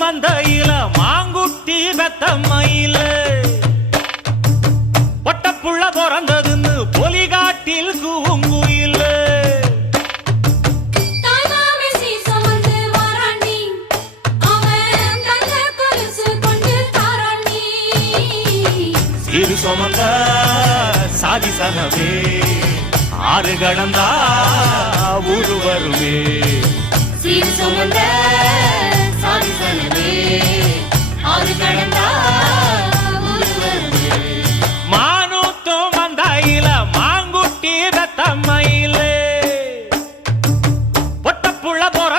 மந்தையில மாங்குட்டி பெத்தம்மையில பொட்டப்புள்ள பிறந்ததுன்னு பொலிகாட்டில் கூங்குயில சிறு சுமந்த சாதி சனவே ஆறு கடந்தா ஊரு வருவே.